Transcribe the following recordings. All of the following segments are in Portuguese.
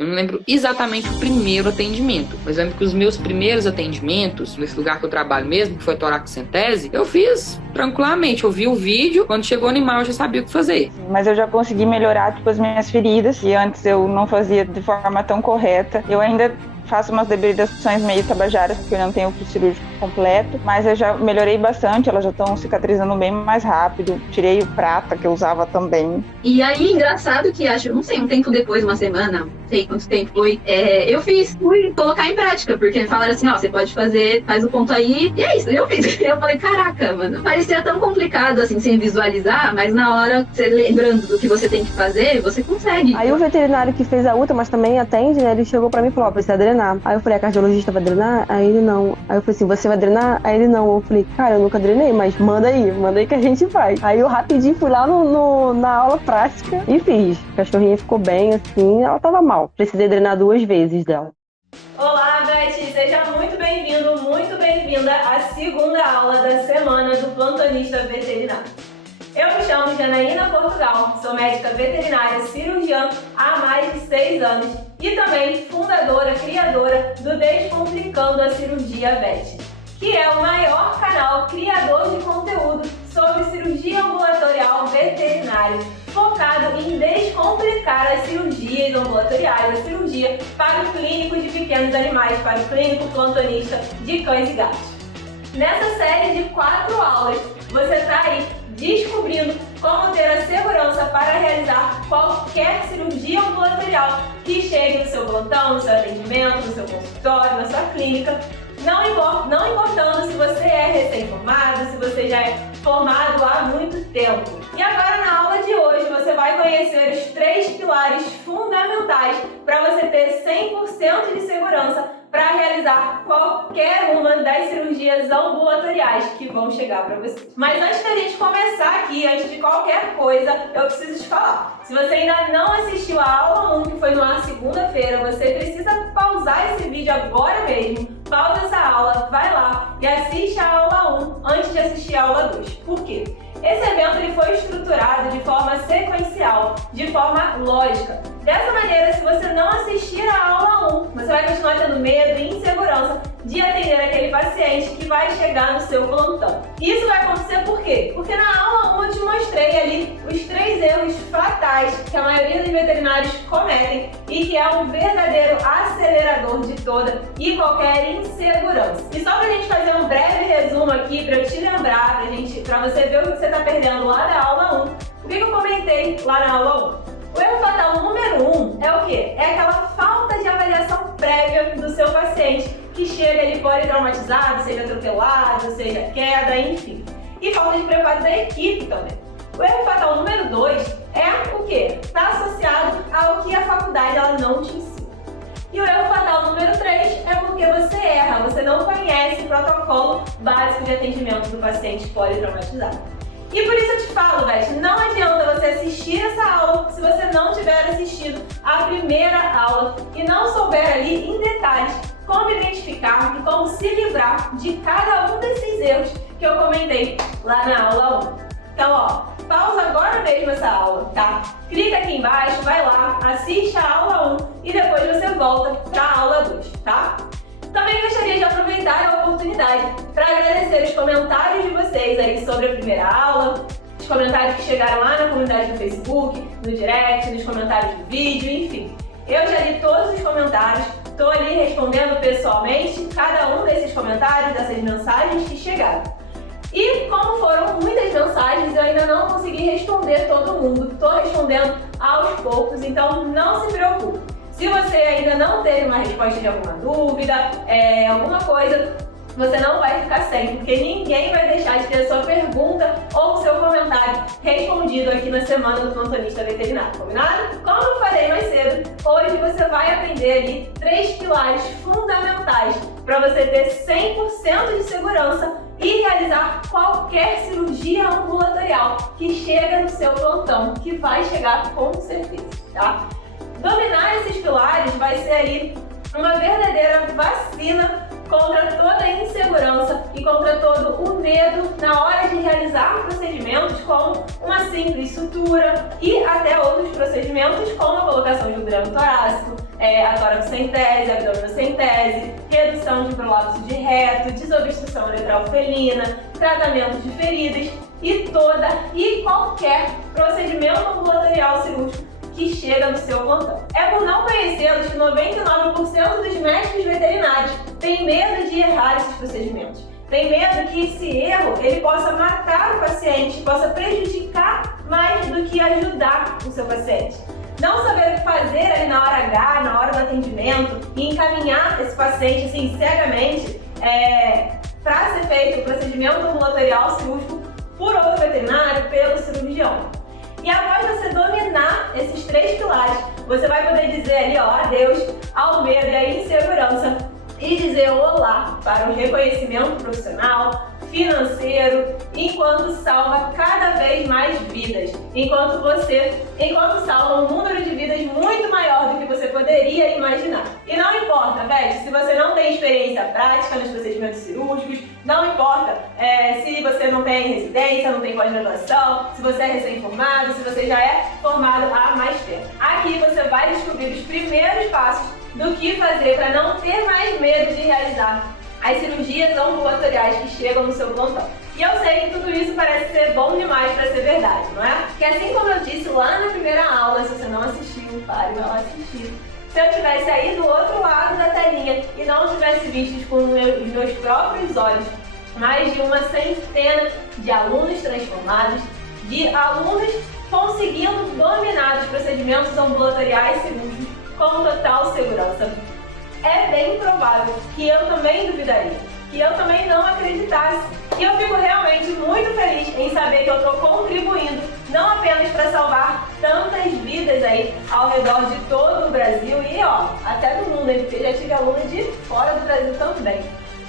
Eu não lembro exatamente o primeiro atendimento, mas eu lembro que os meus primeiros atendimentos, nesse lugar que eu trabalho mesmo, que foi toracocentese, eu fiz tranquilamente. Eu vi o vídeo, quando chegou o animal eu já sabia o que fazer. Mas eu já consegui melhorar, tipo, as minhas feridas, que antes eu não fazia de forma tão correta. Eu ainda faço umas debilidações meio tabajaras, porque eu não tenho o cirúrgico completo, mas eu já melhorei bastante, elas já estão cicatrizando bem mais rápido. Tirei o prata, que eu usava também. E aí, engraçado que acho, não sei, um tempo depois, uma semana, não sei quanto tempo foi, fui colocar em prática, porque falaram assim, ó, você pode fazer, faz o ponto aí, e é isso, eu fiz. Eu falei, caraca, mano, parecia tão complicado, assim, sem visualizar, mas na hora, você lembrando do que você tem que fazer, você consegue. Aí o veterinário que fez a UTA, mas também atende, né, ele chegou pra mim e falou, ó, precisa drenar. Aí eu falei, a cardiologista vai drenar? Aí ele não. Aí eu falei assim, você vai drenar? Aí ele não. Eu falei, cara, eu nunca drenei, mas manda aí que a gente faz. Aí eu rapidinho fui lá na aula prática e fiz. A cachorrinha ficou bem, assim, ela tava mal. Precisei drenar 2 vezes dela. Olá, Beth! Seja muito bem-vindo, muito bem-vinda à segunda aula da semana do Plantonista Veterinário. Eu me chamo Janaína Portugal, sou médica veterinária cirurgiã há mais de 6 anos e também fundadora, criadora do Descomplicando a Cirurgia VET, que é o maior canal criador de conteúdo sobre cirurgia ambulatorial veterinária, focado em descomplicar as cirurgias ambulatoriais, a cirurgia para o clínico de pequenos animais, para o clínico plantonista de cães e gatos. Nessa série de 4 aulas, você está aí descobrindo como ter a segurança para realizar qualquer cirurgia ambulatorial que chegue no seu plantão, no seu atendimento, no seu consultório, na sua clínica, não importando se você é recém-formado, se você já é formado há muito tempo. E agora na aula de hoje você vai conhecer os 3 pilares fundamentais para você ter 100% de segurança para realizar qualquer uma das cirurgias ambulatoriais que vão chegar para você. Mas antes da gente começar aqui, antes de qualquer coisa, eu preciso te falar. Se você ainda não assistiu a aula 1, que foi na segunda-feira, você precisa pausar esse vídeo agora mesmo. Pausa essa aula, vai lá e assiste a aula 1 antes de assistir a aula 2. Por quê? Esse evento ele foi estruturado de forma sequencial, de forma lógica. Dessa maneira, se você não assistir a aula 1, você vai continuar tendo medo e insegurança de atender aquele paciente que vai chegar no seu plantão. Isso vai acontecer por quê? Porque na aula 1 eu te mostrei ali os 3 erros fatais que a maioria dos veterinários cometem e que é um verdadeiro acelerador de toda e qualquer insegurança. E só pra gente fazer um breve resumo aqui, pra eu te lembrar, pra você ver o que você está perdendo lá na aula 1, o que eu comentei lá na aula 1? O erro fatal número 1 é o quê? É aquela falta de avaliação prévia do seu paciente que chega ali politraumatizado, seja atropelado, seja queda, enfim. E falta de preparo da equipe também. O erro fatal número 2 é o quê? Está associado ao que a faculdade ela não te ensina. E o erro fatal número 3 é porque você erra, você não conhece o protocolo básico de atendimento do paciente politraumatizado. E por isso eu te falo, Beth, não adianta você assistir essa aula se você não tiver assistido a primeira aula e não souber ali em detalhes como identificar e como se livrar de cada um desses erros que eu comentei lá na aula 1. Então, ó, pausa agora mesmo essa aula, tá? Clica aqui embaixo, vai lá, assiste a aula 1 e depois você volta para a aula 2, tá? Também gostaria de aproveitar a oportunidade para agradecer os comentários de vocês aí sobre a primeira aula, os comentários que chegaram lá na comunidade do Facebook, no direct, nos comentários do vídeo, enfim. Eu já li todos os comentários, estou ali respondendo pessoalmente cada um desses comentários, dessas mensagens que chegaram. E como foram muitas mensagens, eu ainda não consegui responder todo mundo, estou respondendo aos poucos, então não se preocupe. Se você ainda não teve uma resposta de alguma dúvida, alguma coisa, você não vai ficar sem, porque ninguém vai deixar de ter a sua pergunta ou o seu comentário respondido aqui na Semana do Plantonista Veterinário, combinado? Como eu falei mais cedo, hoje você vai aprender ali 3 pilares fundamentais para você ter 100% de segurança e realizar qualquer cirurgia ambulatorial que chega no seu plantão, que vai chegar com certeza, tá? Dominar esses pilares vai ser ali uma verdadeira vacina contra toda a insegurança e contra todo o medo na hora de realizar procedimentos como uma simples sutura e até outros procedimentos como a colocação de um dreno torácico, a toracocentese, abdominocentese, redução de prolapso de reto, desobstrução uretral felina, tratamento de feridas e qualquer procedimento ambulatorial cirúrgico que chega no seu plantão. É por não conhecê-los que 99% dos médicos veterinários têm medo de errar esses procedimentos. Tem medo que esse erro ele possa matar o paciente, possa prejudicar mais do que ajudar o seu paciente. Não saber o que fazer ali na hora H, na hora do atendimento e encaminhar esse paciente assim cegamente para ser feito o procedimento ambulatorial cirúrgico por outro veterinário, pelo cirurgião. E após você dominar esses 3 pilares, você vai poder dizer ali, adeus ao medo e à insegurança e dizer olá para o reconhecimento profissional, financeiro, enquanto salva cada vez mais vidas, enquanto salva um número de vidas muito maior do que você poderia imaginar. E não importa, velho, se você não tem experiência prática nos procedimentos cirúrgicos, não importa se você não tem residência, não tem pós-graduação, se você é recém-formado, se você já é formado há mais tempo. Aqui você vai descobrir os primeiros passos do que fazer para não ter mais medo de realizar as cirurgias ambulatoriais que chegam no seu plantão. E eu sei que tudo isso parece ser bom demais para ser verdade, não é? Que assim como eu disse lá na primeira aula, se você não assistiu, pare para assistir. Se eu tivesse aí do outro lado da telinha e não tivesse visto com os meus próprios olhos mais de uma centena de alunos transformados, de alunos conseguindo dominar os procedimentos ambulatoriais cirúrgicos com total segurança, é bem provável que eu também duvidaria, que eu também não acreditasse. E eu fico realmente muito feliz em saber que eu estou contribuindo não apenas para salvar tantas vidas aí ao redor de todo o Brasil e até do mundo, porque já tive aluno de fora do Brasil também,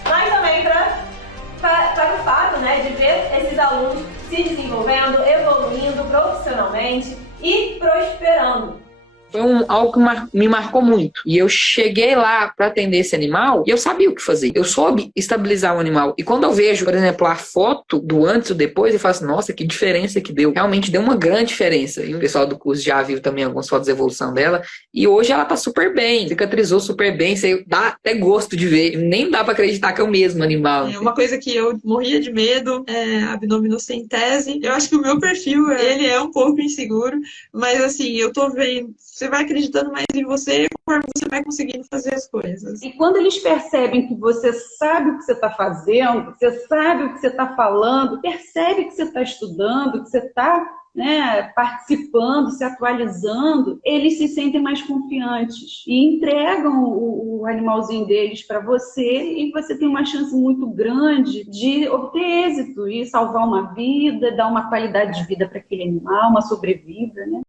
mas também para o fato de ver esses alunos se desenvolvendo, evoluindo profissionalmente e prosperando. Foi algo que me marcou muito. E eu cheguei lá para atender esse animal e eu sabia o que fazer. Eu soube estabilizar o animal. E quando eu vejo, por exemplo, a foto do antes e do depois, eu falo assim, nossa, que diferença que deu. Realmente deu uma grande diferença. E o pessoal do curso já viu também algumas fotos de evolução dela. E hoje ela tá super bem, cicatrizou super bem. Você dá até gosto de ver. Nem dá para acreditar que é o mesmo animal. Uma coisa que eu morria de medo é a abdominocentese. Eu acho que o meu perfil, ele é um pouco inseguro. Mas assim, eu tô vendo... Você vai acreditando mais em você conforme você vai conseguindo fazer as coisas. E quando eles percebem que você sabe o que você está fazendo, você sabe o que você está falando, percebe que você está estudando, que você está participando, se atualizando, eles se sentem mais confiantes e entregam o animalzinho deles para você e você tem uma chance muito grande de obter êxito e salvar uma vida, dar uma qualidade de vida para aquele animal, uma sobrevida, né?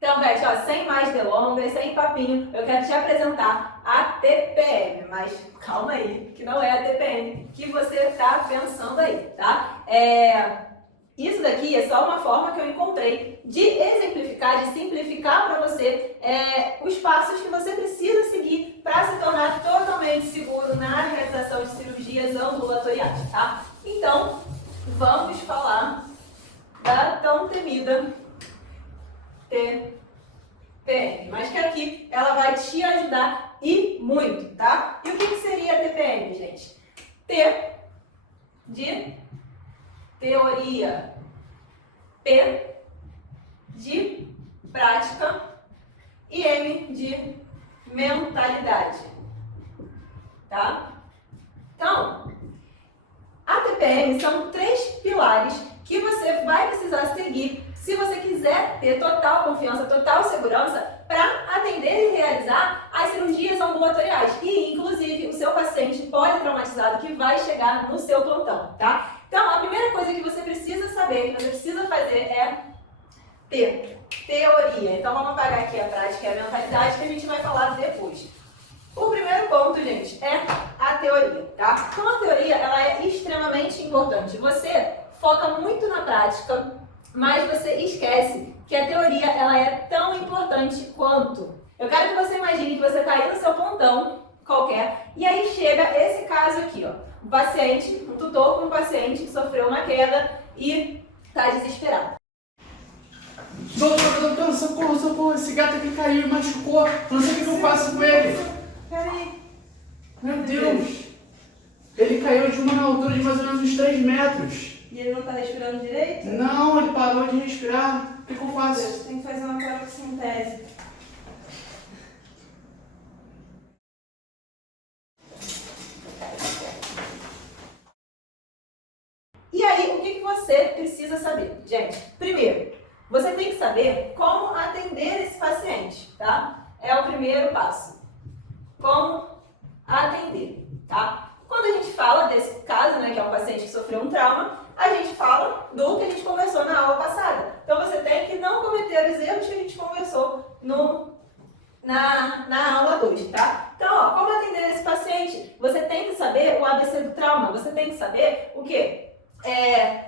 Então, Beth, sem mais delongas, sem papinho, eu quero te apresentar a TPM, mas calma aí, que não é a TPM que você está pensando aí, tá? Isso daqui é só uma forma que eu encontrei de exemplificar, de simplificar para você os passos que você precisa seguir para se tornar totalmente seguro na realização de cirurgias ambulatoriais, tá? Então, vamos falar da tão temida TPM, mas que aqui ela vai te ajudar e muito, tá? E o que seria a TPM, gente? T de teoria, P de prática e M de mentalidade, tá? Então, a TPM são 3 pilares que você vai precisar seguir se você quiser ter total confiança, total segurança para atender e realizar as cirurgias ambulatoriais e, inclusive, o seu paciente politraumatizado que vai chegar no seu plantão, tá? Então, a primeira coisa que você precisa saber, que você precisa fazer é ter teoria. Então, vamos apagar aqui a prática e a mentalidade que a gente vai falar depois. O primeiro ponto, gente, é a teoria, tá? Então, a teoria, ela é extremamente importante. Você foca muito na prática, mas você esquece que a teoria ela é tão importante quanto. Eu quero que você imagine que você está aí no seu plantão qualquer e aí chega esse cara um tutor com um paciente que sofreu uma queda e está desesperado. Doutor, socorro, socorro, esse gato aqui caiu e machucou, não sei o que eu faço com ele. Peraí. Meu Deus, ele caiu de uma altura de mais ou menos uns 3 metros. E ele não está respirando direito? Não, ele parou de respirar, o que eu faço? Tem que fazer uma toraxintese. E aí, o que você precisa saber? Gente, primeiro, você tem que saber como atender esse paciente, tá? É o primeiro passo. Como atender, tá? Quando a gente fala desse caso, né, que é um paciente que sofreu um trauma, a gente fala do que a gente conversou na aula passada. Então, você tem que não cometer os erros que a gente conversou na aula 2, tá? Então, ó, como atender esse paciente? Você tem que saber o ABC do trauma, você tem que saber o quê?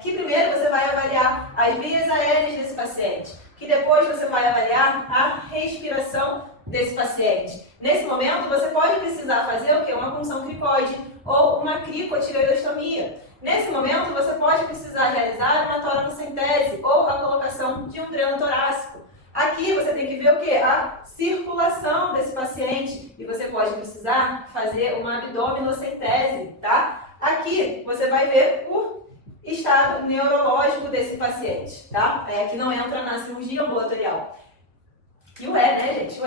Que primeiro você vai avaliar as vias aéreas desse paciente, que depois você vai avaliar a respiração desse paciente. Nesse momento, você pode precisar fazer o quê? Uma punção cricoide ou uma cricotireoidostomia. Nesse momento, você pode precisar realizar uma toracocentese ou a colocação de um dreno torácico. Aqui você tem que ver o quê? A circulação desse paciente e você pode precisar fazer uma abdominocentese, tá? Aqui você vai ver o estado neurológico desse paciente, tá? Que não entra na cirurgia ambulatorial. E o né, gente? O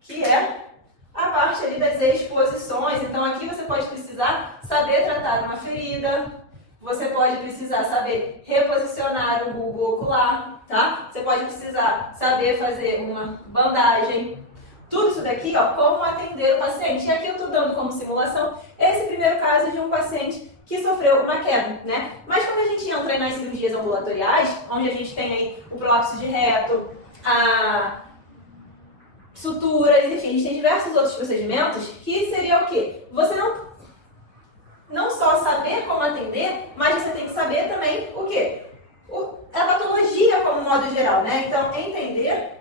que é a parte ali das exposições. Então, aqui você pode precisar saber tratar uma ferida, você pode precisar saber reposicionar um bulbo ocular, tá? Você pode precisar saber fazer uma bandagem. Tudo isso daqui, ó, como atender o paciente. E aqui eu estou dando como simulação esse primeiro caso de um paciente que sofreu uma queda, né? Mas quando a gente entra nas cirurgias ambulatoriais, onde a gente tem aí o prolapso de reto, suturas, enfim, a gente tem diversos outros procedimentos que seria o quê? Você não só saber como atender, mas você tem que saber também o quê? A patologia como modo geral, né? Então, entender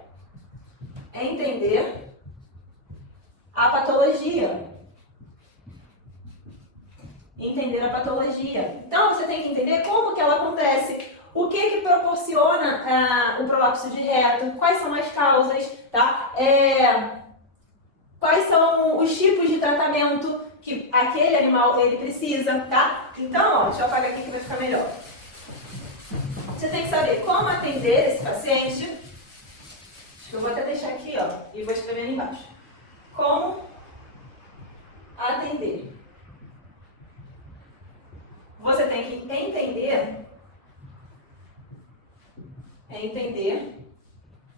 a patologia. Entender a patologia. Então, você tem que entender como que ela acontece, o que proporciona o prolapso de reto, quais são as causas, tá? Quais são os tipos de tratamento que aquele animal ele precisa, tá? Então, ó, deixa eu apagar aqui que vai ficar melhor. Você tem que saber como atender esse paciente. Acho que eu vou até deixar aqui, ó, e vou escrever ali embaixo. Como atender. Você tem que entender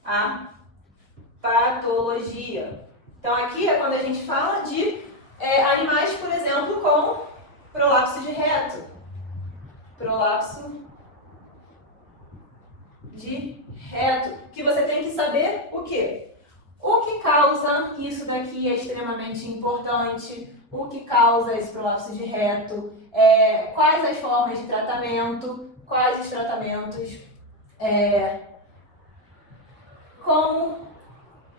a patologia. Então, aqui é quando a gente fala de animais, por exemplo, com prolapso de reto. Prolapso de reto. Que você tem que saber o quê? O que causa, isso daqui é extremamente importante, o que causa esse prolapso de reto, quais as formas de tratamento, quais os tratamentos, como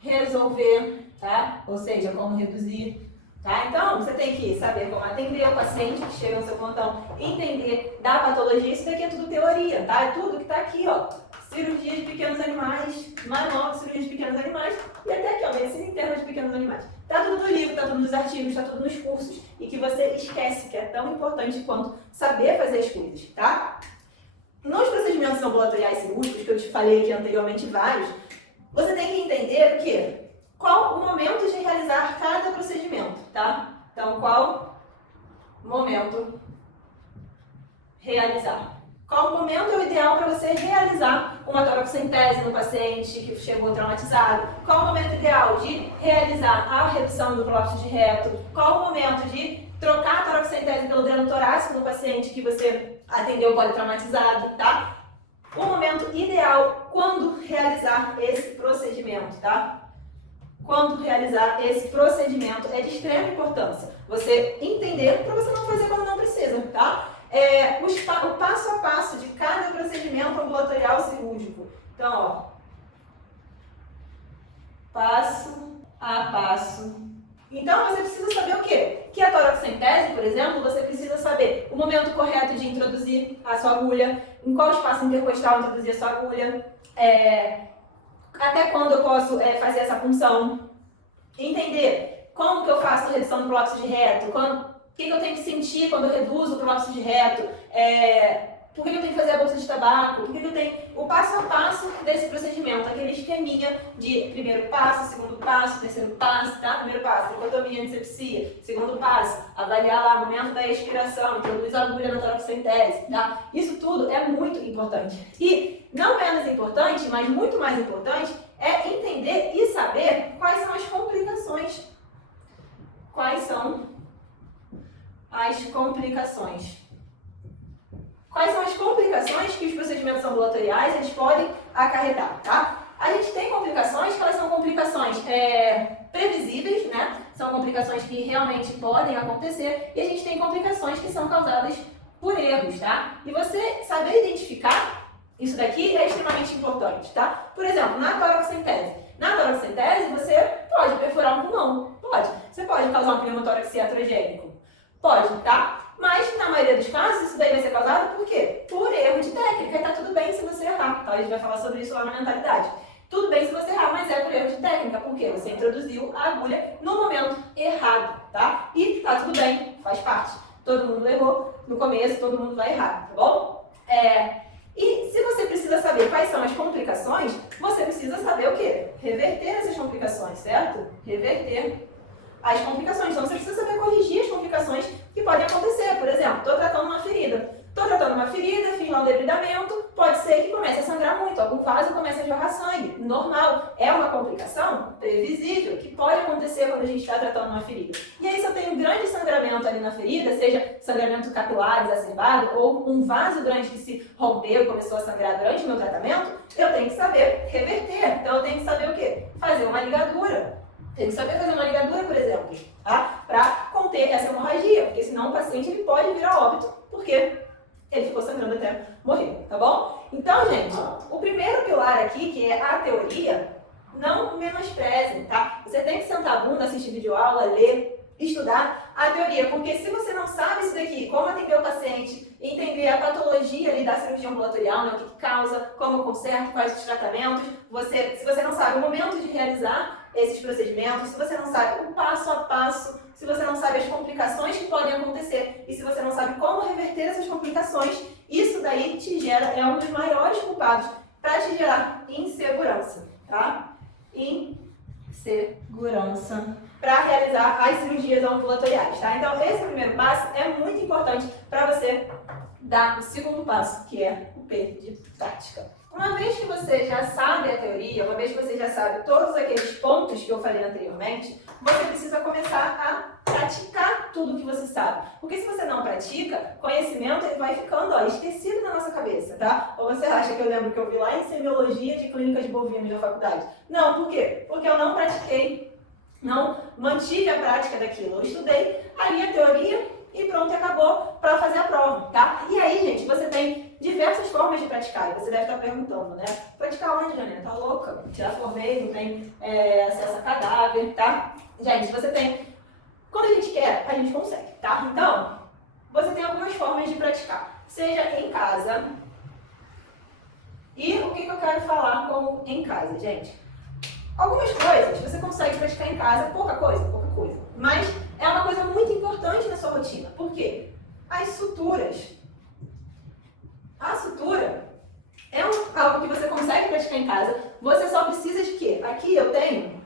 resolver, tá? Ou seja, como reduzir, tá? Então, você tem que saber como atender o paciente que chega no seu plantão, entender da patologia, isso daqui é tudo teoria, tá? É tudo que tá aqui, ó. Cirurgia de pequenos animais, manual de cirurgia de pequenos animais e até aqui, ó, medicina interna de pequenos animais. Tá tudo no livro, tá tudo nos artigos, tá tudo nos cursos e que você esquece que é tão importante quanto saber fazer as coisas, tá? Nos procedimentos ambulatoriais cirúrgicos, que eu te falei aqui anteriormente vários, você tem que entender o quê? Qual o momento de realizar cada procedimento, tá? Então, qual momento realizar? Qual o momento é o ideal para você realizar uma toracocentese no paciente que chegou traumatizado? Qual o momento ideal de realizar a redução do prolapso de reto? Qual o momento de trocar a toracocentese pelo dreno torácico no paciente que você atendeu politraumatizado, tá? O momento ideal quando realizar esse procedimento, tá? Quando realizar esse procedimento é de extrema importância. Você entender para você não fazer quando não precisa, tá? O passo a passo de cada procedimento ambulatorial cirúrgico. Então, ó, passo a passo. Então você precisa saber o quê? Que a toracocentese, por exemplo, você precisa saber o momento correto de introduzir a sua agulha, em qual espaço intercostal introduzir a sua agulha, até quando eu posso fazer essa punção, entender como que eu faço a redução do prolapso de reto, o que eu tenho que sentir quando eu reduzo o prolapso de reto, por que eu tenho que fazer a bolsa de tabaco, por que eu tenho o passo a passo desse procedimento, aquele esqueminha de primeiro passo, segundo passo, terceiro passo, tá? Primeiro passo, tricotomia, antisepsia, segundo passo, avaliar lá o momento da expiração, introduz a agulha na toracocentese, tá? Isso tudo é muito importante. E não menos importante, mas muito mais importante, é entender e saber quais são as complicações. Quais são as complicações? Quais são as complicações que os procedimentos ambulatoriais eles podem acarretar, tá? A gente tem complicações que elas são complicações previsíveis, né? São complicações que realmente podem acontecer, e a gente tem complicações que são causadas por erros, tá? E você saber identificar isso daqui é extremamente importante, tá? Por exemplo, na toracocentese. Na toracocentese, você pode perfurar um pulmão, pode. Você pode causar um pneumotórax iatrogênico, pode, tá? Mas, na maioria dos casos, isso daí vai ser causado por quê? Por erro de técnica, e tá tudo bem se você errar, tá? A gente vai falar sobre isso lá na mentalidade. Tudo bem se você errar, mas é por erro de técnica, porque você introduziu a agulha no momento errado, tá? E tá tudo bem, faz parte. Todo mundo errou no começo, todo mundo vai errar, tá bom? E se você precisa saber quais são as complicações, você precisa saber o quê? Reverter essas complicações, certo? Reverter as complicações. Então você precisa saber corrigir as complicações que podem acontecer. Por exemplo, estou tratando uma ferida. Estou tratando uma ferida, fiz lá um debridamento, pode ser que comece a sangrar muito, algum vaso comece a jorrar sangue. Normal, é uma complicação previsível que pode acontecer quando a gente está tratando uma ferida. E aí se eu tenho um grande sangramento ali na ferida, seja sangramento capilar exacerbado ou um vaso grande que se rompeu e começou a sangrar durante o meu tratamento, eu tenho que saber reverter. Então eu tenho que saber o quê? Fazer uma ligadura. Tem que saber fazer uma ligadura, por exemplo, tá? Para conter essa hemorragia, porque senão o paciente ele pode vir a óbito, porque ele ficou sangrando até morrer, tá bom? Então, gente, o primeiro pilar aqui, que é a teoria, não menosprezem, tá? Você tem que sentar a bunda, assistir videoaula, ler, estudar a teoria, porque se você não sabe isso daqui, como atender o paciente, entender a patologia ali da cirurgia ambulatorial, né, o que causa, como eu conserto, quais os tratamentos, se você não sabe o momento de realizar esses procedimentos, se você não sabe o passo a passo, se você não sabe as complicações que podem acontecer e se você não sabe como reverter essas complicações, isso daí te gera, é um dos maiores culpados para te gerar insegurança, tá? Insegurança para realizar as cirurgias ambulatoriais, tá? Então, esse primeiro passo é muito importante para você dar o segundo passo, que é o P de prática. Uma vez que você já sabe a teoria, uma vez que você já sabe todos aqueles pontos que eu falei anteriormente, você precisa começar a praticar tudo que você sabe. Porque se você não pratica, conhecimento ele vai ficando esquecido na nossa cabeça, tá? Ou você acha que eu lembro que eu vi lá em semiologia de clínicas de bovinos da faculdade? Não, por quê? Porque eu não pratiquei, não mantive a prática daquilo. Eu estudei ali a teoria e pronto, acabou para fazer a prova, tá? E aí, gente, você tem diversas formas de praticar. E você deve estar perguntando, né? Praticar onde, Janina? Tá louca? Já formei, não tem acesso a cadáver, tá? Gente, você tem... Quando a gente quer, a gente consegue, tá? Então, você tem algumas formas de praticar. Seja em casa. E o que eu quero falar como em casa, gente? Algumas coisas você consegue praticar em casa, pouca coisa. Mas é uma coisa muito importante na sua rotina. Por quê? As suturas. A sutura é algo que você consegue praticar em casa. Você só precisa de quê? Aqui eu tenho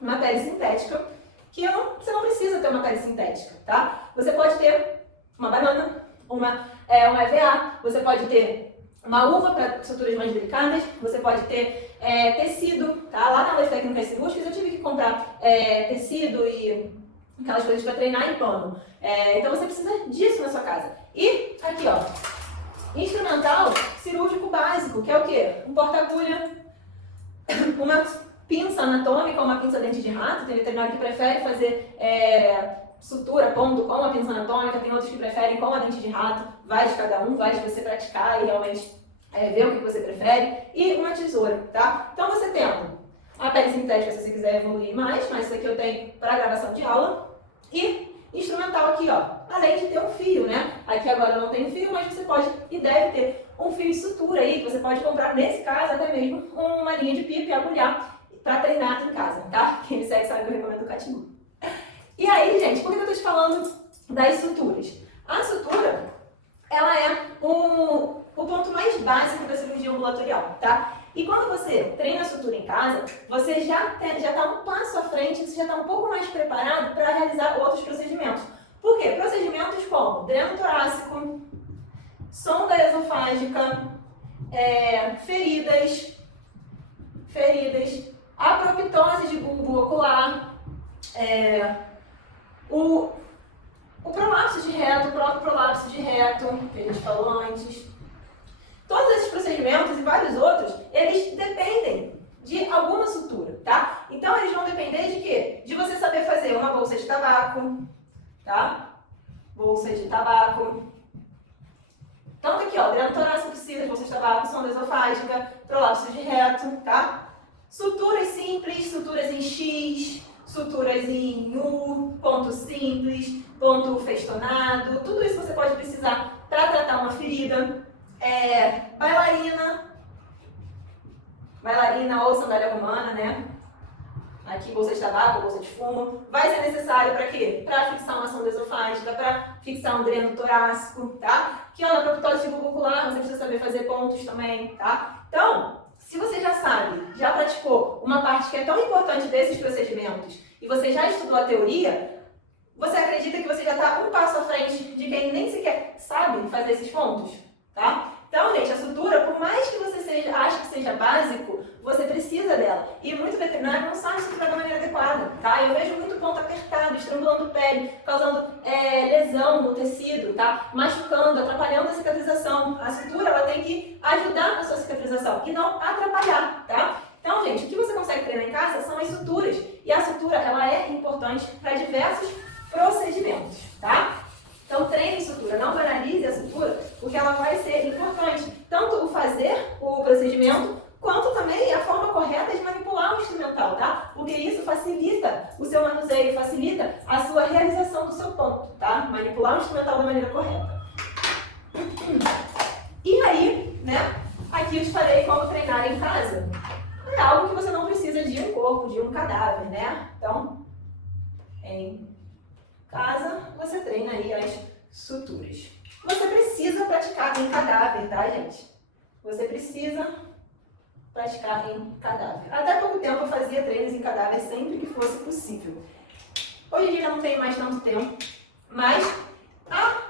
uma pele sintética, que você não precisa ter uma pele sintética, tá? Você pode ter uma banana, uma EVA, você pode ter uma uva para suturas mais delicadas, você pode ter tecido, tá? Lá na aula de técnicas cirúrgicas eu tive que comprar tecido e aquelas coisas para treinar em pano. Então você precisa disso na sua casa. E aqui, ó, instrumental cirúrgico básico, que é o quê? Um porta-agulha, uma pinça anatômica, uma pinça dente de rato. Tem veterinário que prefere fazer sutura, ponto, com a pinça anatômica, tem outros que preferem com a dente de rato. Vai de cada um, vai de você praticar e realmente ver o que você prefere. E uma tesoura, tá? Então você tendo a pele sintética se você quiser evoluir mais, mas isso aqui eu tenho para gravação de aula. E instrumental aqui, ó, além de ter um fio, né? Aqui agora eu não tenho fio, mas você pode e deve ter um fio de sutura aí, que você pode comprar, nesse caso, até mesmo uma linha de pipa e agulhar para treinar aqui em casa, tá? Quem me segue sabe que eu recomendo o Catingu. E aí, gente, por que eu tô te falando das suturas? A sutura, ela é o ponto mais básico da cirurgia ambulatorial, tá? E quando você treina a sutura em casa, você já está um passo à frente, você já está um pouco mais preparado para realizar outros procedimentos. Por quê? Procedimentos como dreno torácico, sonda esofágica, feridas, a proptose de bulbo ocular, o prolapso de reto, o próprio prolapso de reto, que a gente falou antes. Todos esses procedimentos e vários outros, eles dependem de alguma sutura, tá? Então, eles vão depender de quê? De você saber fazer uma bolsa de tabaco, tá? Bolsa de tabaco. Então, tá aqui, ó, dreno torácico precisa de bolsa de tabaco, sonda esofágica, prolapso de reto, tá? Suturas simples, suturas em X, suturas em U, ponto simples, ponto festonado, tudo isso você pode precisar para tratar uma ferida. Bailarina ou sandália romana, né? Aqui bolsa de tabaco, bolsa de fumo. Vai ser necessário para quê? Para fixar uma sonda esofágica, para fixar um dreno torácico, tá? Aqui, ó, na proptose de bulbo ocular, você precisa saber fazer pontos também, tá? Então, se você já sabe, já praticou uma parte que é tão importante desses procedimentos e você já estudou a teoria, você acredita que você já está um passo à frente de quem nem sequer sabe fazer esses pontos, tá? Então, gente, a sutura, por mais que você ache que seja básico, você precisa dela. E muito veterinário não sabe suturar da maneira adequada, tá? Eu vejo muito ponto apertado, estrangulando pele, causando lesão no tecido, tá? Machucando, atrapalhando a cicatrização. A sutura, ela tem que ajudar na sua cicatrização e não atrapalhar, tá? Então, gente, o que você consegue treinar em casa são as suturas. E a sutura, ela é importante para diversos procedimentos, tá? Então, treine sutura, não banalize a sutura, porque ela vai ser importante. Tanto o fazer o procedimento, quanto também a forma correta de manipular o instrumental, tá? Porque isso facilita o seu manuseio, facilita a sua realização do seu ponto, tá? Manipular o instrumental da maneira correta. E aí, né, aqui eu te falei como treinar em casa. É algo que você não precisa de um corpo, de um cadáver, né? Então, em casa, você treina aí as suturas. Você precisa praticar em cadáver, tá, gente? Você precisa praticar em cadáver. Até pouco tempo eu fazia treinos em cadáver sempre que fosse possível. Hoje em dia não tenho mais tanto tempo, mas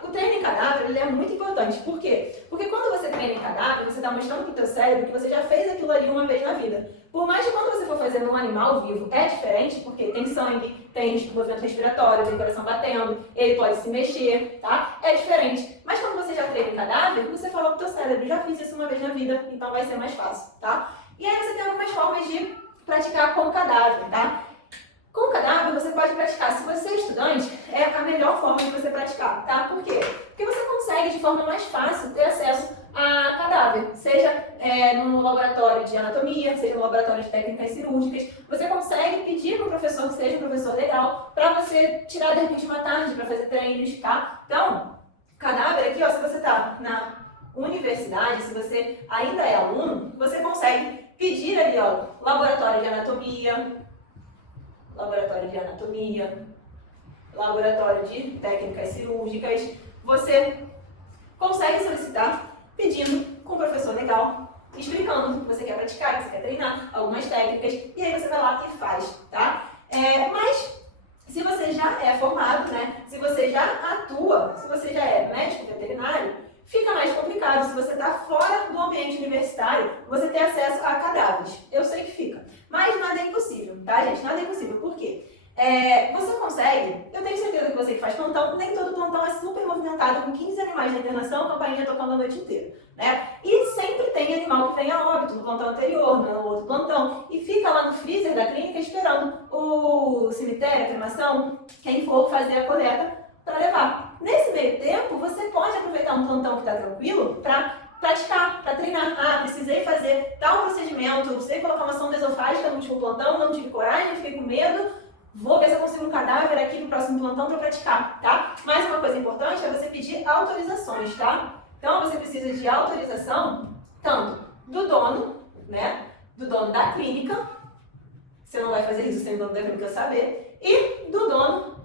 o treino em cadáver ele é muito importante. Por quê? Porque quando você treina em cadáver, você está mostrando para o teu cérebro que você já fez aquilo ali uma vez na vida. Por mais que quando você for fazer num animal vivo é diferente, porque tem sangue, tem movimento respiratório, tem coração batendo, ele pode se mexer, tá? É diferente. Mas quando você já treina em cadáver, você fala pro teu cérebro, já fiz isso uma vez na vida, então vai ser mais fácil, tá? E aí você tem algumas formas de praticar com cadáver, tá? Com cadáver você pode praticar, se você é estudante, é a melhor forma de você praticar, tá? Por quê? Porque você consegue de forma mais fácil ter acesso a cadáver, seja no laboratório de anatomia, seja no laboratório de técnicas cirúrgicas. Você consegue pedir para o professor que seja um professor legal para você tirar de repente uma tarde para fazer treinos, tá? Então, cadáver aqui, ó, se você está na universidade, se você ainda é aluno, você consegue pedir ali, ó, laboratório de anatomia, laboratório de técnicas cirúrgicas. Você consegue solicitar pedindo com um professor legal, explicando o que você quer praticar, o que você quer treinar, algumas técnicas, e aí você vai lá e faz, tá? Mas se você já é formado, né? Se você já atua, se você já é médico veterinário, fica mais complicado. Se você está fora do ambiente universitário, você ter acesso a cadáveres. Eu sei que fica, mas nada é impossível, tá, gente? Nada é impossível. Por quê? Você consegue, eu tenho certeza que você que faz plantão, nem todo plantão é super movimentado, com 15 animais na internação, campainha tocando a noite inteira, né? E sempre tem animal que vem a óbito no plantão anterior, no outro plantão, e fica lá no freezer da clínica esperando o cemitério, a cremação, quem for fazer a coleta para levar. Nesse meio tempo, você pode aproveitar um plantão que está tranquilo para praticar, para treinar. Ah, precisei fazer tal procedimento, precisei colocar uma sonda esofágica no último plantão, não tive coragem, fiquei com medo. Vou ver se eu consigo um cadáver aqui no próximo plantão para praticar, tá? Mas uma coisa importante é você pedir autorizações, tá? Então você precisa de autorização tanto do dono, né? Do dono da clínica, você não vai fazer isso sem o dono da clínica saber, e do dono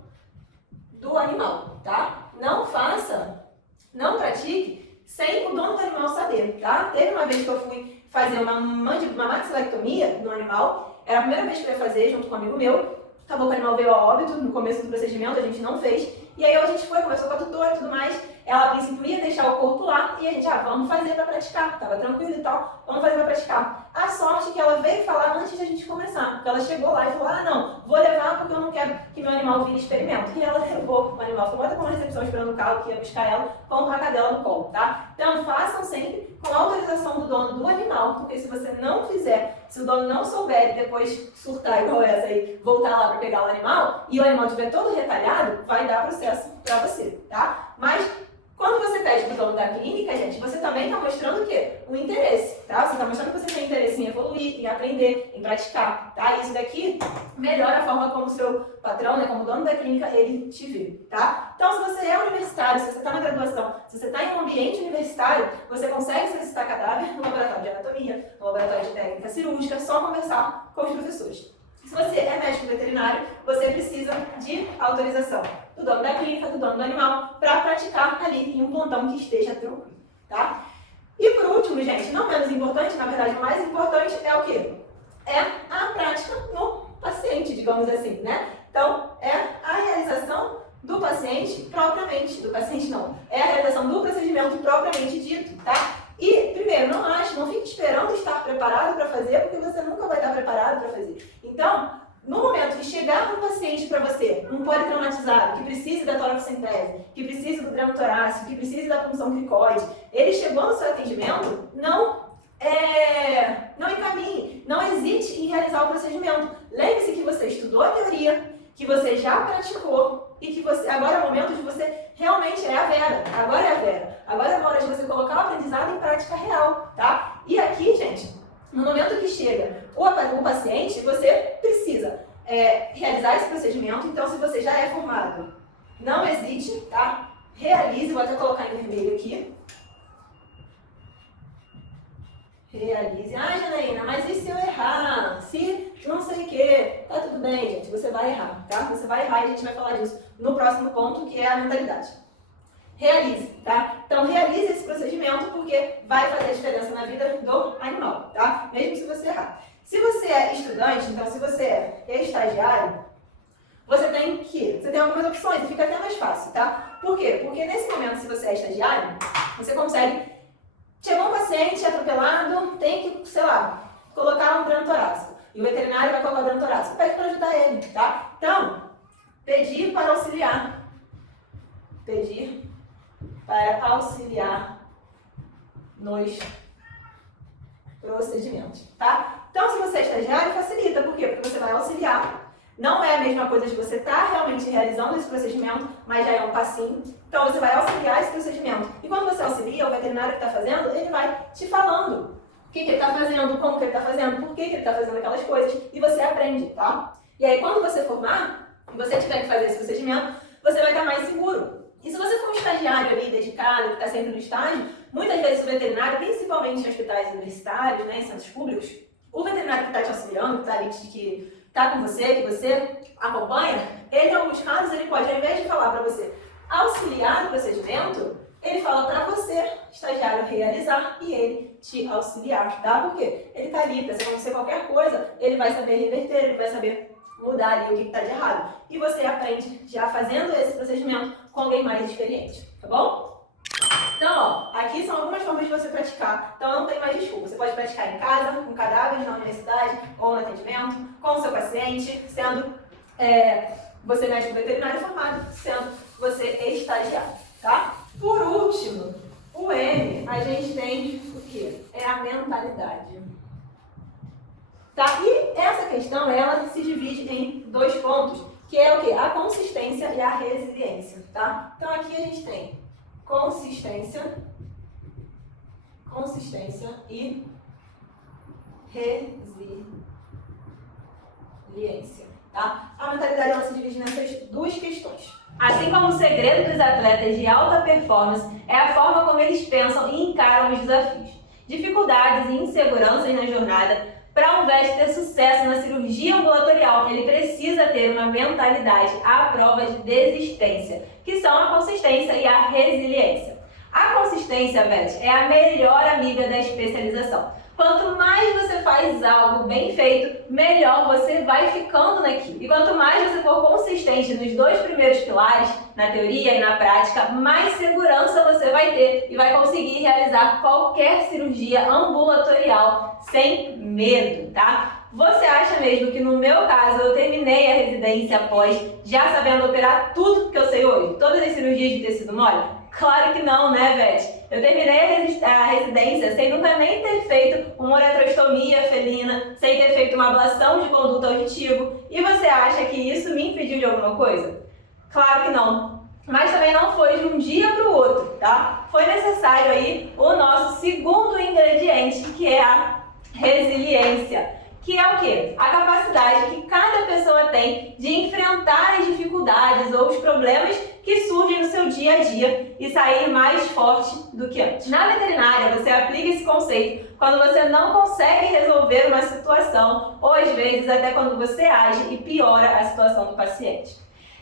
do animal, tá? Não pratique sem o dono do animal saber, tá? Teve uma vez que eu fui fazer uma maxilectomia no animal, era a primeira vez que eu ia fazer junto com um amigo meu, acabou que o animal veio a óbito no começo do procedimento, a gente não fez, e aí a gente foi, conversou com a tutora e tudo mais, ela a princípio ia deixar o corpo lá, e a gente, vamos fazer pra praticar, tava tranquilo e tal, vamos fazer pra praticar. A sorte que ela veio falar antes da gente começar, porque ela chegou lá e falou, não, vou levar porque eu não quero que meu animal vire experimento. E ela levou o animal, ficou até com uma recepção esperando o carro que ia buscar ela, com a cadela no colo, tá? Então façam sempre com a autorização do dono do animal, porque se você não fizer, se o dono não souber e depois surtar igual essa aí, voltar lá para pegar o animal, e o animal estiver todo retalhado, vai dar processo para você, tá? Mas quando você pede para o dono da clínica, gente, você também está mostrando o quê? O interesse, tá? Você está mostrando que você tem interesse em evoluir, em aprender, em praticar, tá? Isso daqui melhora a forma como o seu patrão, né, como o dono da clínica, ele te vê, tá? Então, se você é universitário, se você está na graduação, se você está em um ambiente universitário, você consegue solicitar cadáver no laboratório de anatomia, no laboratório de técnica cirúrgica, só conversar com os professores. Se você é médico veterinário, você precisa de autorização do dono da clínica, do dono do animal, para praticar ali em um plantão que esteja tranquilo, tá? E por último, gente, não menos importante, na verdade o mais importante é o quê? É a prática no paciente, digamos assim, né? Então, é a realização do paciente propriamente, do paciente não, é a realização do procedimento propriamente dito, tá? E, primeiro, não fique esperando estar preparado para fazer, porque você nunca vai estar preparado para fazer. Então, no momento que chegar um paciente para você, um politraumatizado, que precise da toracocentese, que precise do dreno torácico, que precise da punção cricoide, ele chegou no seu atendimento, não encaminhe, não hesite em realizar o procedimento. Lembre-se que você estudou a teoria, que você já praticou e que você agora é o momento de você realmente é a Vera. Agora é a Vera. Agora é a hora de você colocar o aprendizado em prática real, tá? E aqui, gente, no momento que chega o paciente, você precisa realizar esse procedimento. Então, se você já é formado, não hesite, tá? Realize, vou até colocar em vermelho aqui. Realize. Janaína, mas e se eu errar? Se não sei o quê? Tá tudo bem, gente, você vai errar, tá? Você vai errar e a gente vai falar disso no próximo ponto, que é a mentalidade. Realize, tá? Então, realize esse procedimento porque vai fazer a diferença na vida do animal, tá? Mesmo se você errar. Se você é estudante, então se você é estagiário, você tem algumas opções e fica até mais fácil, tá? Por quê? Porque nesse momento, se você é estagiário, você consegue... Chegou um paciente atropelado, tem que, sei lá, colocar um dreno torácico. E o veterinário vai colocar o dreno torácico. Pede para ajudar ele, tá? Então, pedir para auxiliar. Pedir para auxiliar nos procedimentos, tá? Então, se você é estagiário, facilita. Por quê? Porque você vai auxiliar. Não é a mesma coisa de você estar realmente realizando esse procedimento, mas já é um passinho. Então, você vai auxiliar esse procedimento. E quando você auxilia, o veterinário que está fazendo, ele vai te falando o que ele está fazendo, como que ele está fazendo, por que ele está fazendo aquelas coisas, e você aprende, tá? E aí, quando você formar, e você tiver que fazer esse procedimento, você vai estar mais seguro. E se você for um estagiário ali, dedicado, que está sempre no estágio, muitas vezes o veterinário, principalmente em hospitais universitários, né, em centros públicos, o veterinário que está te auxiliando, que está ali, que está com você, que você acompanha, ele, em alguns casos, ele pode, ao invés de falar para você auxiliar o procedimento, ele fala para você, estagiário, realizar e ele te auxiliar, tá? Porque ele está ali, para se acontecer qualquer coisa, ele vai saber reverter, ele vai saber mudar ali o que está de errado. E você aprende já fazendo esse procedimento com alguém mais experiente, tá bom? Então, ó, aqui são algumas formas de você praticar, então não tem mais desculpa. Você pode praticar em casa, com cadáveres, na universidade ou no atendimento, com o seu paciente, sendo você médico veterinário formado, sendo você estagiário, tá? Por último, o M, a gente tem o quê? É a mentalidade. Tá? E essa questão, ela se divide em dois pontos, que é o quê? A consistência e a resiliência, tá? Então aqui a gente tem consistência consistência e resiliência, tá? A mentalidade ela se divide nessas duas questões. Assim como o segredo dos atletas de alta performance é a forma como eles pensam e encaram os desafios, dificuldades e inseguranças na jornada. Para um veste ter sucesso na cirurgia ambulatorial, ele precisa ter uma mentalidade à prova de desistência, que são a consistência e a resiliência. A consistência, Vete, é a melhor amiga da especialização. Quanto mais você faz algo bem feito, melhor você vai ficando naquilo. E quanto mais você for consistente nos 2 primeiros pilares, na teoria e na prática, mais segurança você vai ter e vai conseguir realizar qualquer cirurgia ambulatorial sem medo, tá? Você acha mesmo que no meu caso eu terminei a residência após já sabendo operar tudo que eu sei hoje? Todas as cirurgias de tecido mole? Claro que não, né, Vete? Eu terminei a residência sem nunca nem ter feito uma uretrostomia felina, sem ter feito uma ablação de conduto auditivo. E você acha que isso me impediu de alguma coisa? Claro que não. Mas também não foi de um dia para o outro, tá? Foi necessário aí o nosso segundo ingrediente, que é a resiliência. Que é o quê? A capacidade que cada pessoa tem de enfrentar as dificuldades ou os problemas que surgem no seu dia a dia e sair mais forte do que antes. Na veterinária, você aplica esse conceito quando você não consegue resolver uma situação ou às vezes até quando você age e piora a situação do paciente.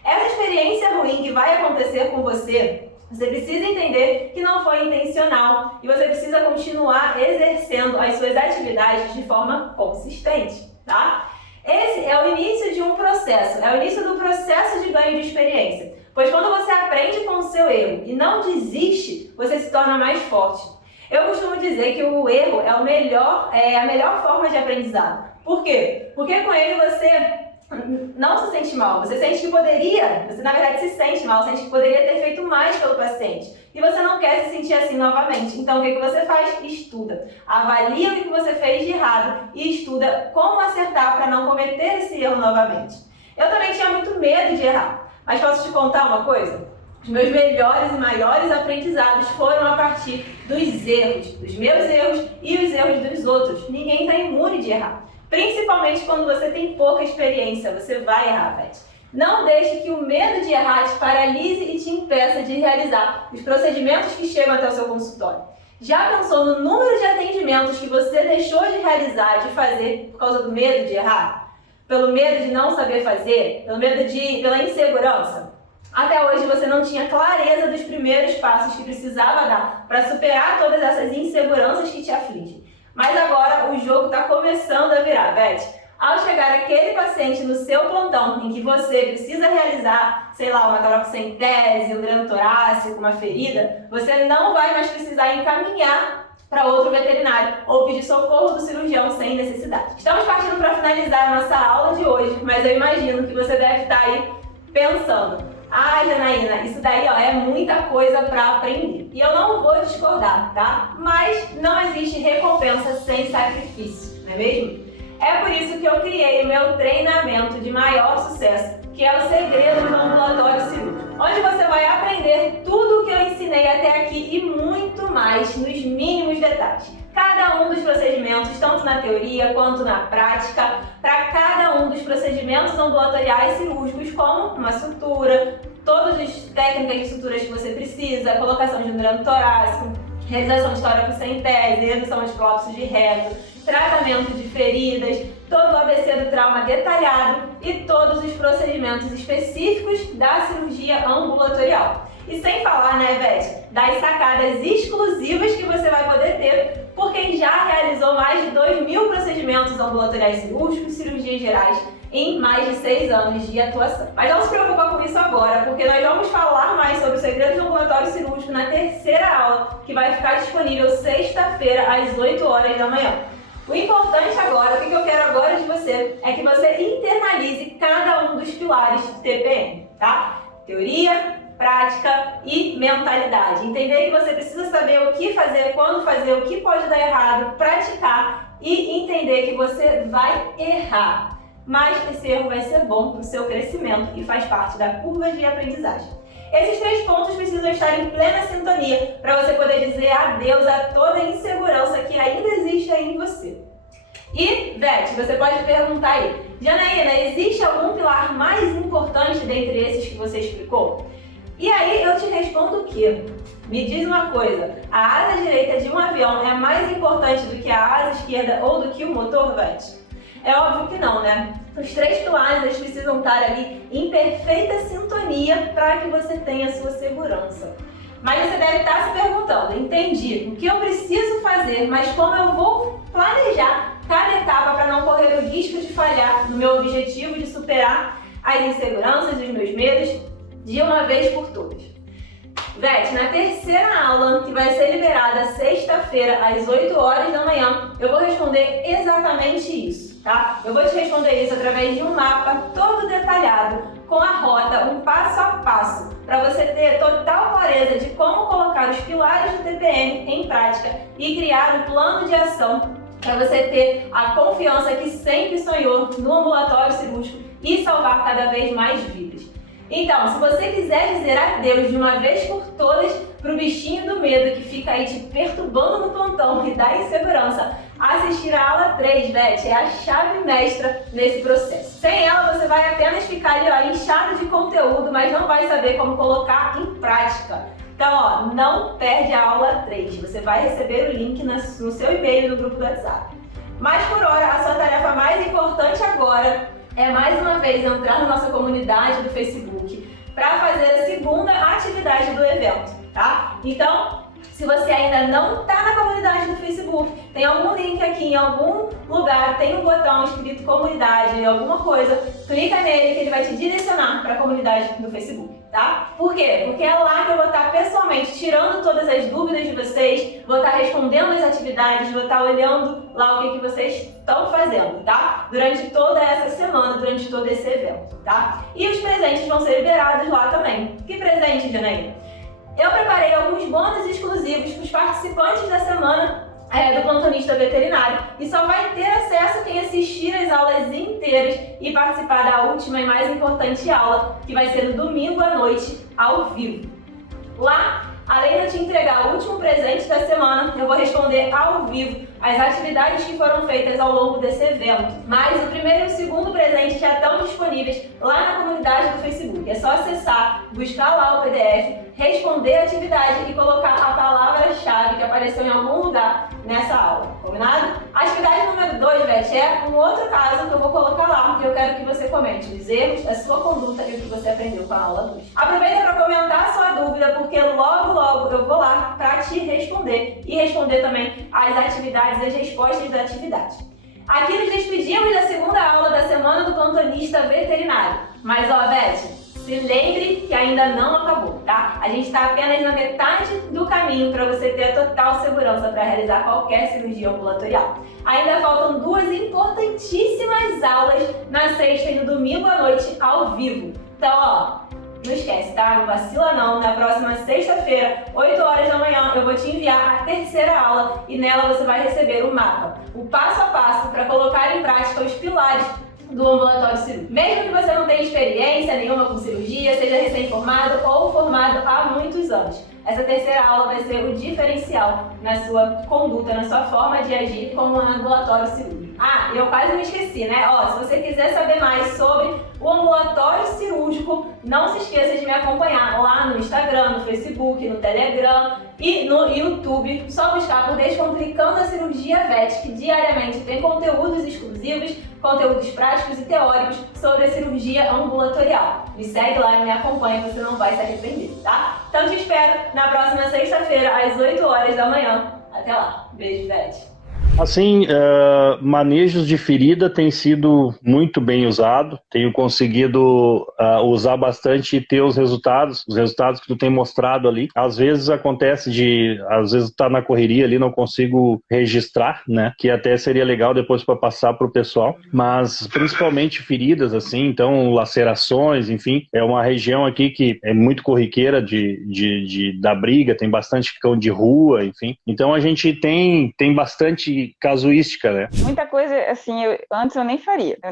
Essa experiência ruim que vai acontecer com você precisa entender que não foi intencional e você precisa continuar exercendo as suas atividades de forma consistente, tá? Esse é o início de um processo, é o início do processo de ganho de experiência, pois quando você aprende com o seu erro e não desiste, você se torna mais forte. Eu costumo dizer que o erro é a melhor forma de aprendizado. Por quê? Porque com ele você não se sente mal, você sente que poderia, você na verdade se sente mal, sente que poderia ter feito mais pelo paciente e você não quer se sentir assim novamente. Então o que você faz? Estuda, avalia o que você fez de errado e estuda como acertar para não cometer esse erro novamente. Eu também tinha muito medo de errar, mas posso te contar uma coisa? Os meus melhores e maiores aprendizados foram a partir dos erros, dos meus erros e os erros dos outros. Ninguém está imune de errar. Principalmente quando você tem pouca experiência, você vai errar, Vete. Não deixe que o medo de errar te paralise e te impeça de realizar os procedimentos que chegam até o seu consultório. Já pensou no número de atendimentos que você deixou de realizar, de fazer, por causa do medo de errar? Pelo medo de não saber fazer? Pela insegurança? Até hoje você não tinha clareza dos primeiros passos que precisava dar para superar todas essas inseguranças que te afligem. Mas agora o jogo está começando a virar, Vete. Ao chegar aquele paciente no seu plantão em que você precisa realizar, sei lá, uma toracocentese, um dreno torácico, uma ferida, você não vai mais precisar encaminhar para outro veterinário ou pedir socorro do cirurgião sem necessidade. Estamos partindo para finalizar a nossa aula de hoje, mas eu imagino que você deve estar aí pensando: ah, Janaína, isso daí é muita coisa para aprender. E eu não vou discordar, tá? Mas não existe recompensa sem sacrifício, não é mesmo? É por isso que eu criei o meu treinamento de maior sucesso, que é o Segredo do Ambulatório Cirúrgico, onde você vai aprender tudo o que eu ensinei até aqui e muito mais nos mínimos detalhes. Cada um dos procedimentos, tanto na teoria quanto na prática, para cada um dos procedimentos ambulatoriais cirúrgicos, como uma sutura, todas as técnicas de suturas que você precisa, colocação de um dreno torácico, realização de toracocentese, redução de própsis de reto, tratamento de feridas, todo o ABC do trauma detalhado e todos os procedimentos específicos da cirurgia ambulatorial. E sem falar, né, Vete, das sacadas exclusivas que você vai poder ter por quem já realizou mais de 2.000 procedimentos ambulatoriais cirúrgicos, cirurgias gerais, em mais de 6 anos de atuação. Mas não se preocupa com isso agora, porque nós vamos falar mais sobre o segredo do ambulatório cirúrgico na terceira aula, que vai ficar disponível sexta-feira, às 8 horas da manhã. O importante agora, o que eu quero agora de você, é que você internalize cada um dos pilares do TPM, tá? Teoria, prática e mentalidade. Entender que você precisa saber o que fazer, quando fazer, o que pode dar errado, praticar e entender que você vai errar. Mas esse erro vai ser bom para o seu crescimento e faz parte da curva de aprendizagem. Esses 3 pontos precisam estar em plena sintonia para você poder dizer adeus a toda a insegurança que ainda existe aí em você. E, Vete, você pode perguntar aí, Janaína, existe algum pilar mais importante dentre esses que você explicou? E aí eu te respondo que, me diz uma coisa, a asa direita de um avião é mais importante do que a asa esquerda ou do que o motor, Vete? É óbvio que não, né? Os 3 pilares eles precisam estar ali em perfeita sintonia para que você tenha a sua segurança. Mas você deve estar se perguntando, entendi, o que eu preciso fazer, mas como eu vou planejar cada etapa para não correr o risco de falhar no meu objetivo de superar as inseguranças e os meus medos de uma vez por todas. Vete, na terceira aula, que vai ser liberada sexta-feira às 8 horas da manhã, eu vou responder exatamente isso, tá? Eu vou te responder isso através de um mapa todo detalhado, com a rota, um passo a passo, para você ter total clareza de como colocar os pilares do TPM em prática e criar um plano de ação para você ter a confiança que sempre sonhou no ambulatório cirúrgico e salvar cada vez mais vidas. Então, se você quiser dizer adeus de uma vez por todas pro bichinho do medo que fica aí te perturbando no plantão e dá insegurança, assistir a aula 3, Vete, é a chave mestra nesse processo. Sem ela, você vai apenas ficar ali, ó, inchado de conteúdo, mas não vai saber como colocar em prática. Então, ó, não perde a aula 3. Você vai receber o link no seu e-mail no grupo do WhatsApp. Mas por hora, a sua tarefa mais importante agora é mais uma vez entrar na nossa comunidade do Facebook para fazer a segunda atividade do evento, tá? Então, se você ainda não está na comunidade do Facebook, tem algum link aqui em algum lugar, tem um botão escrito comunidade, alguma coisa, clica nele que ele vai te direcionar para a comunidade do Facebook, tá? Por quê? Porque é lá que eu vou estar pessoalmente tirando todas as dúvidas de vocês, vou estar respondendo as atividades, vou estar olhando lá o que vocês estão fazendo, tá? Durante toda essa semana, durante todo esse evento, tá? E os presentes vão ser liberados lá também. Que presente, Janaína? Eu preparei alguns bônus exclusivos para os participantes da semana do plantonista veterinário e só vai ter acesso quem assistir as aulas inteiras e participar da última e mais importante aula, que vai ser no domingo à noite, ao vivo. Lá, além de eu te entregar o último presente da semana, eu vou responder ao vivo as atividades que foram feitas ao longo desse evento. Mas o primeiro e o segundo presente já estão disponíveis lá na comunidade do Facebook. É só acessar, buscar lá o PDF, responder a atividade e colocar a palavra-chave que apareceu em algum lugar nessa aula, combinado? A atividade número 2, Vete, é um outro caso que eu vou colocar lá, porque eu quero que você comente os erros, a sua conduta e o que você aprendeu com a aula 2. Aproveita para comentar a sua dúvida, porque logo eu vou lá para te responder e responder também as atividades e as respostas da atividade. Aqui nos despedimos da segunda aula da semana do plantonista veterinário. Mas ó, Vete, se lembre que ainda não acabou, tá? A gente está apenas na metade do caminho para você ter a total segurança para realizar qualquer cirurgia ambulatorial. Ainda faltam 2 importantíssimas aulas na sexta e no domingo à noite ao vivo. Então, ó, não esquece, tá? Não vacila não. Na próxima sexta-feira, 8 horas da manhã, eu vou te enviar a terceira aula e nela você vai receber o mapa, o passo a passo para colocar em prática os pilares do ambulatório cirúrgico. Mesmo que você não tenha experiência nenhuma com cirurgia, seja recém-formado ou formado há muitos anos, essa terceira aula vai ser o diferencial na sua conduta, na sua forma de agir como um ambulatório cirúrgico. Ah, eu quase me esqueci, né? Ó, se você quiser saber mais sobre o ambulatório cirúrgico, não se esqueça de me acompanhar lá no Instagram, no Facebook, no Telegram e no YouTube. Só buscar por Descomplicando a Cirurgia Vete, que diariamente tem conteúdos exclusivos, conteúdos práticos e teóricos sobre a cirurgia ambulatorial. Me segue lá e me acompanha, você não vai se arrepender, tá? Então te espero na próxima sexta-feira, às 8 horas da manhã. Até lá. Beijo, Vete. Assim, manejos de ferida tem sido muito bem usado, tenho conseguido usar bastante e ter os resultados que tu tem mostrado ali. Às vezes acontece às vezes tá na correria ali, não consigo registrar, né, que até seria legal depois para passar pro pessoal, mas principalmente feridas, assim, então lacerações, enfim, é uma região aqui que é muito corriqueira da briga, tem bastante cão de rua, enfim, então a gente tem bastante bastante casuística, né? Muita coisa, assim, antes eu nem faria. Eu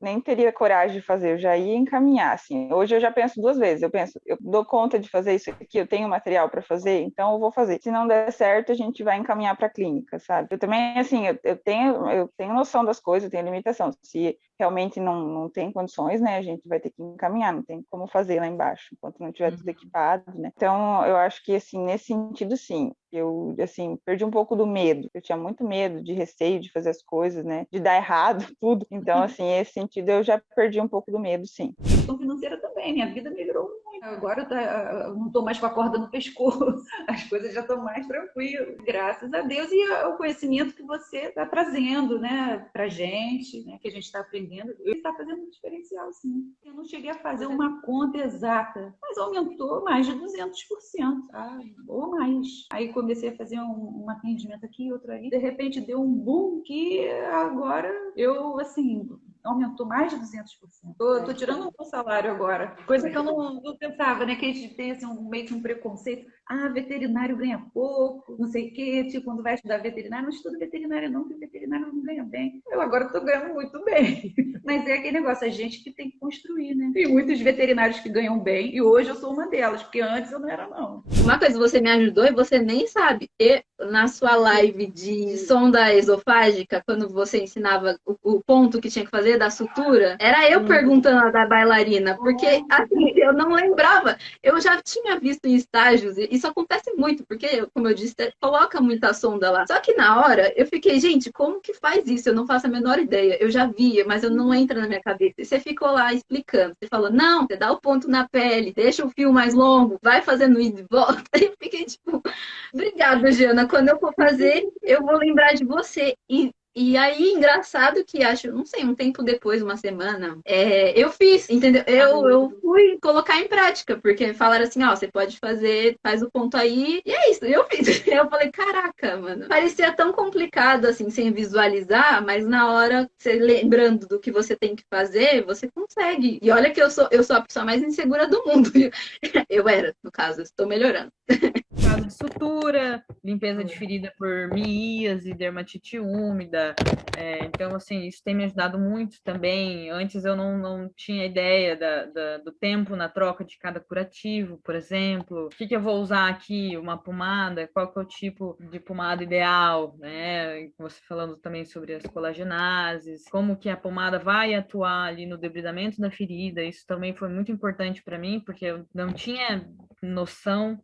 nem teria coragem de fazer. Eu já ia encaminhar, assim. Hoje eu já penso 2 vezes. Eu penso, eu dou conta de fazer isso aqui, eu tenho material para fazer, então eu vou fazer. Se não der certo, a gente vai encaminhar para a clínica, sabe? Eu também, assim, eu tenho noção das coisas, eu tenho limitação. Se realmente não tem condições, né, a gente vai ter que encaminhar, não tem como fazer lá embaixo, enquanto não tiver tudo equipado, né? Então, eu acho que, assim, nesse sentido, sim, eu, assim, perdi um pouco do medo. Eu tinha muito medo, de receio de fazer as coisas, né, de dar errado, tudo. Então, assim, nesse sentido, eu já perdi um pouco do medo, sim. A questão financeira também, minha vida melhorou muito. Agora eu não estou mais com a corda no pescoço, as coisas já estão mais tranquilas, graças a Deus e ao conhecimento que você está trazendo, né, pra gente, né, que a gente está aprendendo. Ele está fazendo um diferencial, sim. Eu não cheguei a fazer uma conta exata, mas aumentou mais de 200%, tá? Ou mais. Aí comecei a fazer um atendimento aqui, outro ali. De repente deu um boom que agora eu, assim, aumentou mais de 200%. Tô tirando um salário agora. Coisa que eu não pensava, né? Que a gente tem assim, meio que um preconceito. Ah, veterinário ganha pouco, não sei o quê. Tipo, quando vai estudar veterinário, não estuda veterinário não, porque veterinário não ganha bem. Eu agora tô ganhando muito bem. Mas é aquele negócio, a gente que tem que construir, né? Tem muitos veterinários que ganham bem e hoje eu sou uma delas, porque antes eu não era, não. Uma coisa, você me ajudou e você nem sabe. E na sua live de sonda esofágica, quando você ensinava o ponto que tinha que fazer da sutura, era eu perguntando da bailarina, porque assim, eu não lembrava. Eu já tinha visto em estágios, e isso acontece muito, porque, como eu disse, coloca muita sonda lá. Só que na hora, eu fiquei, gente, como que faz isso? Eu não faço a menor ideia. Eu já via, mas eu não entra na minha cabeça. E você ficou lá explicando. Você falou, não, você dá o ponto na pele, deixa o fio mais longo, vai fazendo ida e volta. E eu fiquei tipo, obrigada, Jana. Quando eu for fazer, eu vou lembrar de você. E aí, engraçado que acho, não sei, um tempo depois, uma semana, eu fiz, entendeu? Eu fui colocar em prática, porque falaram assim, ó, você pode fazer, faz o ponto aí, e é isso, eu fiz. Eu falei, caraca, mano, parecia tão complicado, assim, sem visualizar, mas na hora, você lembrando do que você tem que fazer, você consegue. E olha que eu sou a pessoa mais insegura do mundo. Eu era, no caso, estou melhorando. Caso de sutura, limpeza de ferida por miíase, dermatite úmida. Então, assim, isso tem me ajudado muito também. Antes eu não tinha ideia do tempo na troca de cada curativo, por exemplo. O que eu vou usar aqui? Uma pomada? Qual que é o tipo de pomada ideal? Né? Você falando também sobre as colagenases, como que a pomada vai atuar ali no debridamento da ferida. Isso também foi muito importante para mim, porque eu não tinha noção.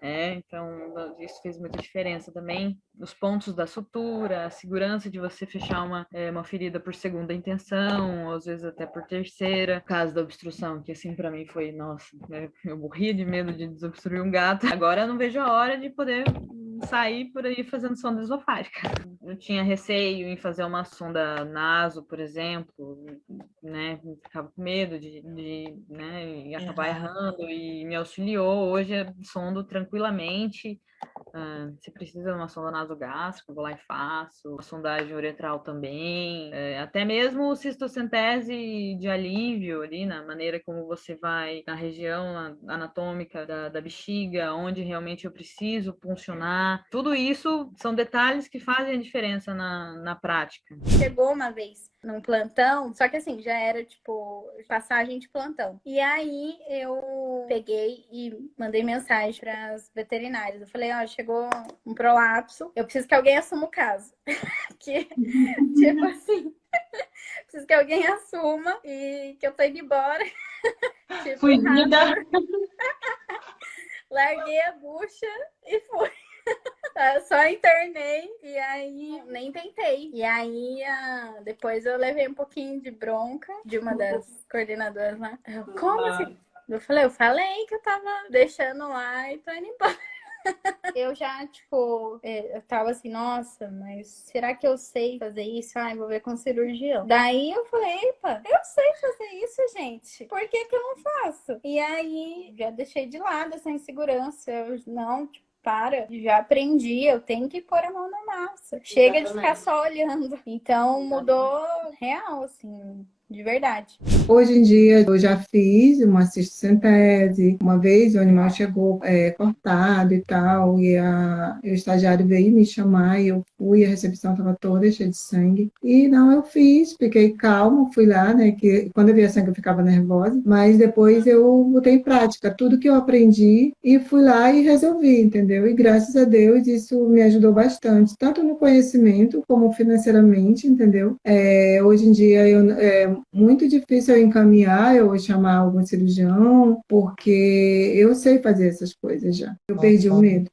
Então isso fez muita diferença também. Os pontos da sutura, a segurança de você fechar uma ferida por segunda intenção, ou às vezes até por terceira. O caso da obstrução, que assim para mim foi, nossa, né? Eu morria de medo de desobstruir um gato. Agora eu não vejo a hora de poder sair por aí fazendo sonda esofágica. Eu tinha receio em fazer uma sonda naso, por exemplo, né? Ficava com medo de né, acabar errando e me auxiliou. Hoje eu sondo tranquilamente. Se precisa de uma sonda nasogástrica, vou lá e faço. Uma sondagem uretral também. Até mesmo cistocentese de alívio ali, na maneira como você vai na região anatômica da bexiga, onde realmente eu preciso funcionar. Tudo isso são detalhes que fazem a diferença na prática. Chegou uma vez num plantão, só que assim, já era tipo passagem de plantão. E aí eu peguei e mandei mensagem para as veterinárias. Eu falei, ó, chegou um prolapso, eu preciso que alguém assuma o caso. Que, tipo assim, preciso que alguém assuma e que eu tô indo embora. Tipo, larguei a bucha e fui. Eu só internei e aí nem tentei. E aí depois eu levei um pouquinho de bronca de uma das coordenadoras lá. Como assim? Eu falei que eu tava deixando lá e tô indo embora. Eu já, tipo, eu tava assim, nossa, mas será que eu sei fazer isso? Ai, vou ver com o cirurgião. Daí eu falei, epa, eu sei fazer isso, gente. Por que eu não faço? E aí, já deixei de lado essa insegurança. Eu, não, tipo, já aprendi, eu tenho que pôr a mão na massa. Chega de ficar só olhando. Então, mudou real, assim. de verdade. Hoje em dia, eu já fiz uma cistocentese. Uma vez o animal chegou cortado e tal, e o estagiário veio me chamar e eu fui, a recepção estava toda cheia de sangue. E não, eu fiz, fiquei calma, fui lá, né, que quando eu via sangue eu ficava nervosa, mas depois eu botei em prática tudo que eu aprendi e fui lá e resolvi, entendeu? E graças a Deus isso me ajudou bastante, tanto no conhecimento como financeiramente, entendeu? Hoje em dia é muito difícil eu encaminhar, eu chamar algum cirurgião, porque eu sei fazer essas coisas já. Eu perdi o medo.